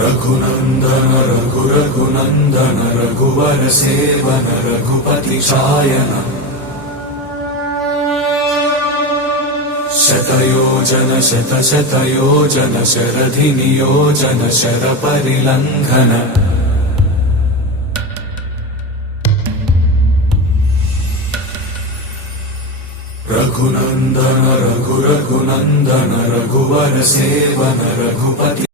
रघुनंदन रघुनंदन रघुवर seven Raghupati Shayan शतयोजन शतशतयोजन शरधि नियोजन sir परिलंघन Raghunandan Raghunandan रघुवर seven Raghupati